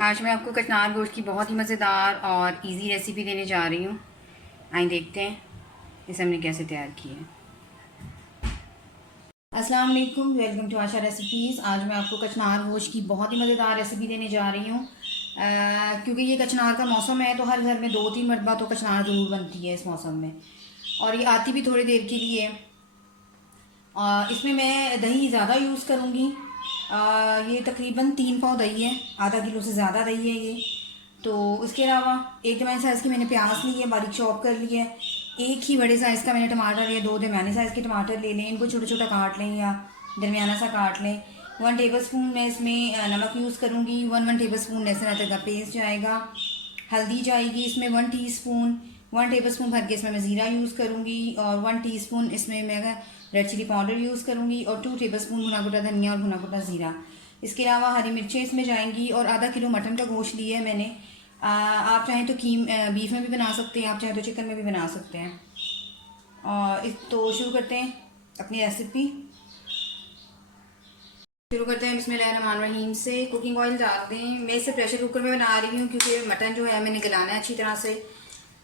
आज मैं आपको कचनार गोश्त की बहुत ही मज़ेदार और इजी रेसिपी देने जा रही हूँ। आइए देखते हैं इसे हमने कैसे तैयार किया है। अस्सलाम वालेकुम, वेलकम टू आशा रेसिपीज़। आज मैं आपको कचनार गोश्त की बहुत ही मज़ेदार रेसिपी देने जा रही हूँ। क्योंकि ये कचनार का मौसम है तो हर घर में 2-3 मरतबा तो कचनार ज़रूर बनती है इस मौसम में, और ये आती भी थोड़ी देर के लिए। इसमें मैं दही ज़्यादा यूज़ करूँगी। ये तकरीबन 3 पाव दही है, आधा किलो से ज़्यादा दही है ये। तो उसके अलावा एक दरमियाने साइज़ की मैंने प्याज ली है, बारीक चॉप कर लिया है। एक ही बड़े साइज़ का मैंने टमाटर लिया, 2 दरमियाने साइज़ के टमाटर ले लें, इनको छोटा छोटा काट लें या दरमियाना सा काट लें। 1 टेबल स्पून मैं इसमें नमक यूज़ करूँगी। 1 टेबल स्पून लहसुन अदरक का पेस्ट जाएगा। हल्दी जाएगी इसमें 1 टीस्पून। 1 टेबल स्पून भर के इसमें मैं ज़ीरा यूज़ करूँगी, और 1 टीस्पून इसमें मैं रेड चिली पाउडर यूज़ करूँगी, और 2 टेबल स्पून भुना कुटा धनिया और भुना कुटा ज़ीरा। इसके अलावा हरी मिर्चें इसमें जाएंगी, और आधा किलो मटन का गोश्त लिया है मैंने। आप चाहें तो बीफ में भी बना सकते हैं, आप चाहें तो चिकन में भी बना सकते हैं। तो शुरू करते हैं अपनी रेसिपी। शुरू करते हैं बिस्मिल्लाहिर्रहमानिर्रहीम से। कुकिंग ऑयल डाल दें। मैं इसे प्रेशर कुकर में बना रही हूँ क्योंकि मटन जो है मैंने गलाना है अच्छी तरह से।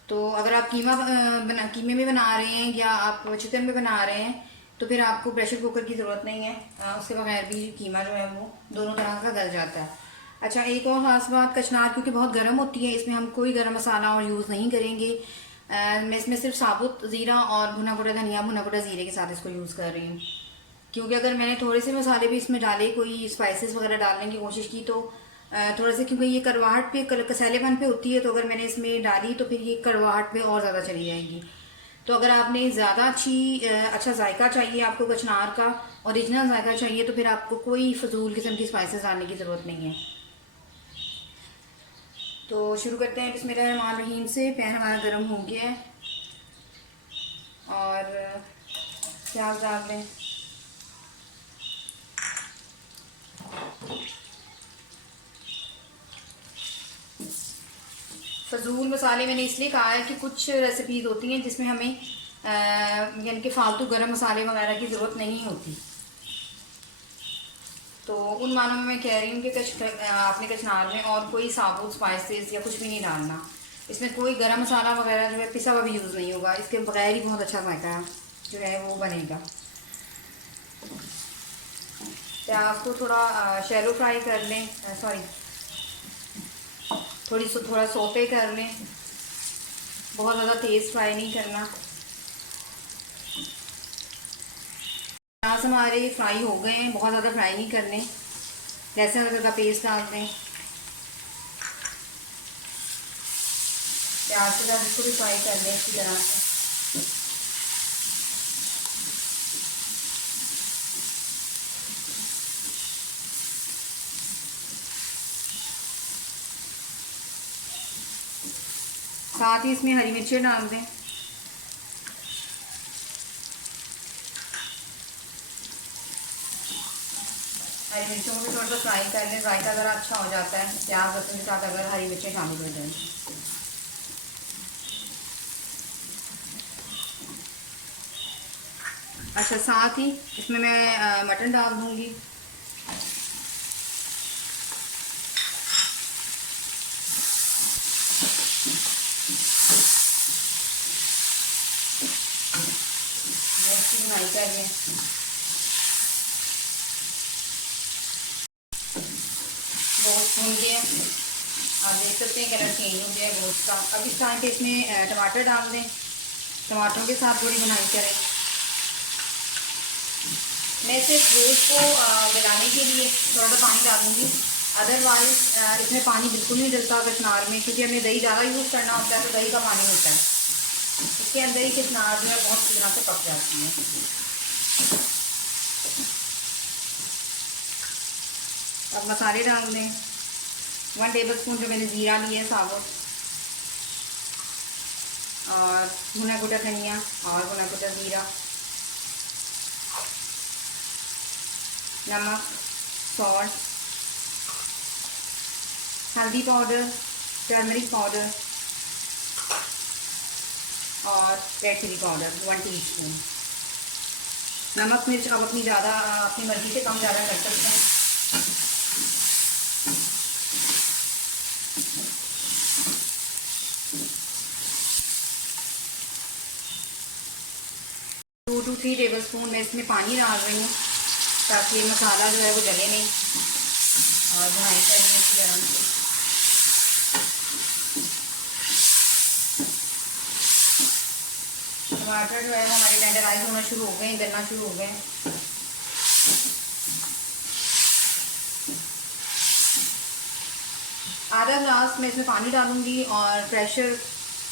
तो अगर आप कीमे में बना रहे हैं या आप चिकन में बना रहे हैं तो फिर आपको प्रेशर कुकर की ज़रूरत नहीं है। उसके बगैर भी कीमा जो है वो दोनों तरह का गल जाता है। अच्छा, एक और ख़ास बात, कचनार क्योंकि बहुत गर्म होती है, इसमें हम कोई गर्म मसाला और यूज़ नहीं करेंगे। मैं इसमें सिर्फ साबुत ज़ीरा और भुना कुटा धनिया, भुना कुटा ज़ीरे के साथ इसको यूज़ कर रही हूँ। क्योंकि अगर मैंने थोड़े से मसाले भी इसमें डाले, कोई स्पाइसेस वगैरह डालने की कोशिश की, तो थोड़ा सा, क्योंकि ये कड़वाहट पे कसैलेपन पे होती है, तो अगर मैंने इसमें डाली तो फिर ये कड़वाहट पे और ज़्यादा चली जाएगी। तो अगर आपने ज़्यादा अच्छा जायका चाहिए, आपको कचनार का ओरिजिनल जायका चाहिए, तो फिर आपको कोई फजूल किस्म की स्पाइसेस डालने की ज़रूरत नहीं है। तो शुरू करते हैं बिस्मिल्लाहिर्रहमानिर्रहीम से। पैन हमारा गर्म हो गया है और प्याज डाल दें। फजूल मसाले मैंने इसलिए कहा है कि कुछ रेसिपीज़ होती हैं जिसमें हमें यानी कि फ़ालतू गरम मसाले वगैरह की ज़रूरत नहीं होती। तो उन मानों में मैं कह रही हूँ कि आपने कचनार में और कोई साबुत स्पाइसेस या कुछ भी नहीं डालना। इसमें कोई गरम मसाला वगैरह जो है पिसा हुआ भी यूज़ नहीं होगा, इसके बगैर ही बहुत अच्छा जायका जो है वो बनेगा। प्याज को थोड़ा शैलो फ्राई कर लें, थोड़ा सोटे कर लें, बहुत ज़्यादा तेज़ फ्राई नहीं करना। प्याज हमारे फ्राई हो गए हैं, बहुत ज़्यादा फ्राई नहीं करने। लहसुन अदरक का पेस्ट डाल दें, प्याज के साथ इसको भी फ्राई कर लें अच्छी तरह से। साथ ही इसमें हरी मिर्चें डाल दें। हरी मिर्चों को भी थोड़ा सा फ्राई कर लें, जायका ज़रा अच्छा हो जाता है प्याज लहसुन के साथ अगर हरी मिर्चें शामिल हो जाएं। अच्छा, साथ ही इसमें मैं मटन डाल दूँगी। बुनाई कर लें। गोश्त भून गया, आप देख सकते हैं कलर चेंज हो गया गोश्त का। अब इस टाइम पे इसमें टमाटर डाल दें, टमाटरों के साथ थोड़ी बुनाई करें। मैं सिर्फ गोश्त को गलाने के लिए थोड़ा सा पानी डालूंगी, अदरवाइज इसमें पानी बिल्कुल नहीं डलता कचनार में, क्योंकि हमें दही ज़्यादा यूज़ करना होता है तो दही का पानी होता है। इसके अंदर ही कचनार जो है बहुत अच्छी तरह से पक जाती है। अब मसाले डाल दें। 1 टेबल स्पून जो मैंने ज़ीरा लिया है साबुत, और भुना कुटा धनिया और भुना कुटा ज़ीरा, नमक, सॉल्ट, हल्दी पाउडर, टर्मरिक पाउडर और रेड चिली पाउडर 1 टीस्पून। नमक मिर्च आप अपनी मर्ज़ी से कम ज़्यादा कर सकते हैं। 3 टेबलस्पून मैं इसमें पानी डाल रही हूँ ताकि मसाला जो है वो जले नहीं, और भुनाई करेंगे अच्छी तरह से। टमाटर जो है वो हमारे टेंडराइज होना शुरू हो गए, गलना शुरू हो गए। आधा ग्लास मैं इसमें पानी डालूंगी और प्रेशर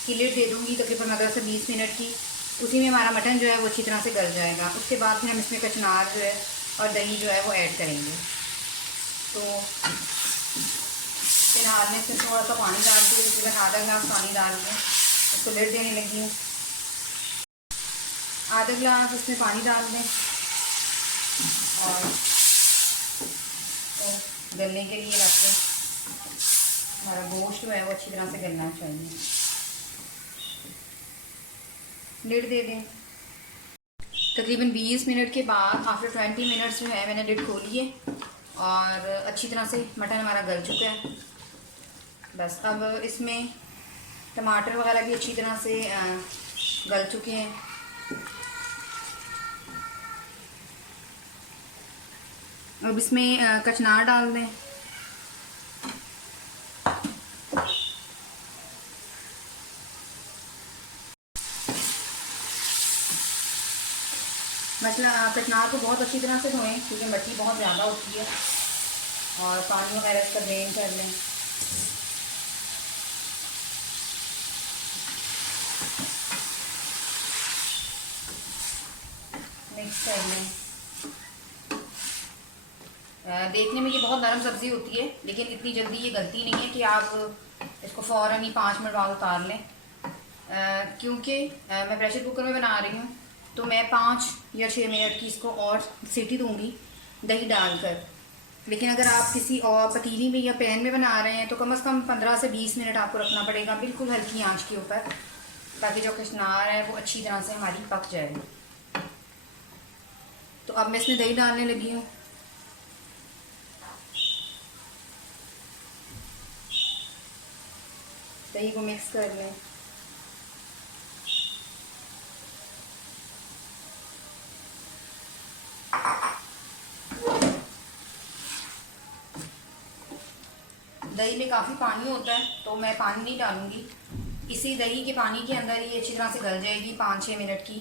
की लिड दे दूंगी तकरीबन 15 से 20 मिनट की। उसी में हमारा मटन जो है वो अच्छी तरह से गल जाएगा। उसके बाद फिर हम इसमें कचनार जो है और दही जो है वो ऐड करेंगे। तो फिलहाल मैं इसमें थोड़ा सा पानी डाल के तकरीबन आधा ग्लास पानी डाल के उसको लिड देने लगी हूँ। आधा ग्लास इसमें पानी डाल दें और तो गलने के लिए रख दें। हमारा गोश्त जो है वो अच्छी तरह से गलना चाहिए। लिड दे दें। तकरीबन 20 मिनट के बाद आफ्टर 20 मिनट्स जो है मैंने लिड खोली है और अच्छी तरह से मटन हमारा गल चुका है। बस अब इसमें टमाटर वगैरह भी अच्छी तरह से गल चुके हैं। अब इसमें कचनार डाल दें। कचनार को बहुत अच्छी तरह से धोएं क्योंकि मिट्टी बहुत ज़्यादा होती है, और पानी वगैरह इसका ड्रेन कर लें। मिक्स कर लें। देखने में ये बहुत नरम सब्ज़ी होती है लेकिन इतनी जल्दी ये गलती नहीं है कि आप इसको फ़ौरन ही 5 मिनट बाद उतार लें। क्योंकि मैं प्रेशर कुकर में बना रही हूँ तो मैं 5 या 6 मिनट की इसको और सीटी दूंगी दही डालकर। लेकिन अगर आप किसी और पतीली में या पैन में बना रहे हैं तो कम से कम 15 से 20 मिनट आपको रखना पड़ेगा बिल्कुल हल्की आंच के ऊपर, ताकि जो कचनार है वो अच्छी तरह से हमारी पक जाए। तो अब मैं इसमें दही डालने लगी हूँ। दही को मिक्स कर लें। दही में काफ़ी पानी होता है तो मैं पानी नहीं डालूंगी। इसी दही के पानी के अंदर ये अच्छी तरह से गल जाएगी। 5-6 मिनट की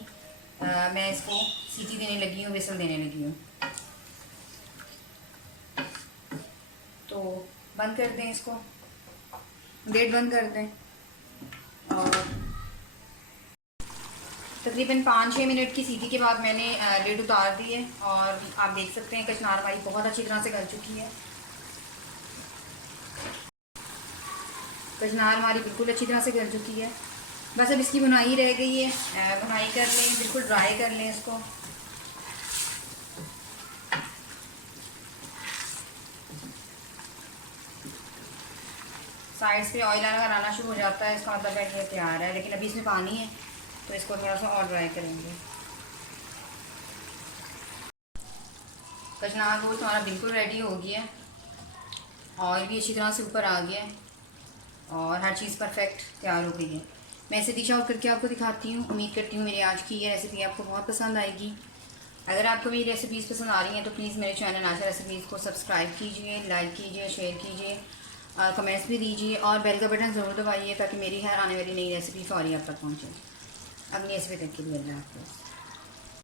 मैं इसको सीटी देने लगी हूँ, विसल देने लगी हूँ। तो बंद कर दें इसको, लिड बंद कर दें और तकरीबन 5-6 मिनट की सीटी के बाद मैंने लिड उतार दी है और आप देख सकते हैं कचनार हमारी बहुत अच्छी तरह से गल चुकी है। कचनार हमारी बिल्कुल अच्छी तरह से गल चुकी है। बस अब इसकी भुनाई रह गई है। भुनाई कर लें, बिल्कुल ड्राई कर लें इसको। साइड्स पे ऑयल अगर आना शुरू हो जाता है इसका मतलब है कि तैयार है, लेकिन अभी इसमें पानी है तो इसको थोड़ा सा और ड्राई करेंगे। कचनार गोश्त हमारा बिल्कुल रेडी हो गया है, ऑयल भी अच्छी तरह से ऊपर आ गया है और हर चीज़ परफेक्ट तैयार हो गई है। मैं इसे डिश आउट करके आपको दिखाती हूँ। उम्मीद करती हूँ मेरी आज की ये रेसिपी आपको बहुत पसंद आएगी। अगर आपको मेरी रेसिपीज़ पसंद आ रही हैं तो प्लीज़ मेरे चैनल आशा रेसिपीज़ को सब्सक्राइब कीजिए, लाइक कीजिए, शेयर कीजिए, कमेंट्स भी दीजिए और बेल का बटन ज़रूर दबाइए ताकि मेरी हर आने वाली नई रेसिपी फौरी आप तक पहुँचे। अगली रेसिपी तक के लिए अल्लाह हाफ़िज़।